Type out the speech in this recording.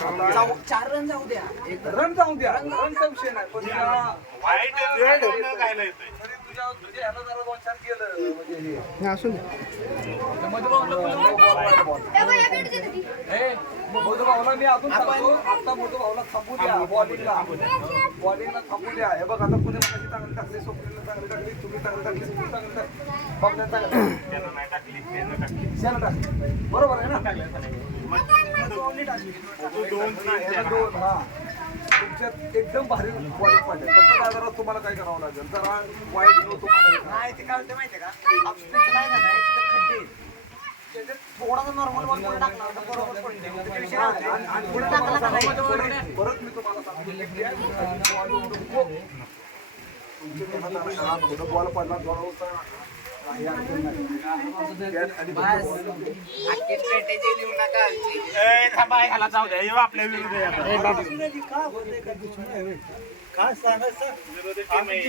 4 run जाऊ द्या, run जाऊ द्या, रनचा विषय नाही पण वाईट खायला येतोय. तुझ्या ह्याला जरा 2-4 केलं म्हणजे हे असून मधु भाऊला मी अजून सांगतो, आता मधु भाऊला थांबू द्या, बॉलिंगला थांबू द्या. हे बघ आता पुणे मगाशी चांगली टाकली, स्वप्नीलने चांगली टाकली, तुम्ही चांगली टाकली, तुम्ही चांगली टाकली, बघण्यात चांगली त्यानं नाही टाकली, त्यानं टाकली. शेण टाकली. बरोबर आहे ना? दोन हा तुमच्यात एकदम भारी बॉलिंग पाहिजे. फक्त काय जरा तुम्हाला काय करावं लागेल, जरा वाईट घेऊ तुम्हाला नाही ते काय होतं माहितीये का, आपलं नाही ना नाही तिथं खड्डे आहेत. त्याच्यात थोडासा नॉर्मल बॉल पुढे टाकला तर बरोबर पडते. त्याचा विषय नाही. आणि पुढे टाकला तुम्हाला का नाही? सांगतो, परत मी तुम्हाला सांगतो थोडं बॉल पडला थोडा होता काही अडचण नाही. आणि अख्खी strategy देऊ नका. ए, थांबा, ह्याला जाऊ द्या. हे आपल्या विरुद्ध आहे आता. विरोधी team आहे.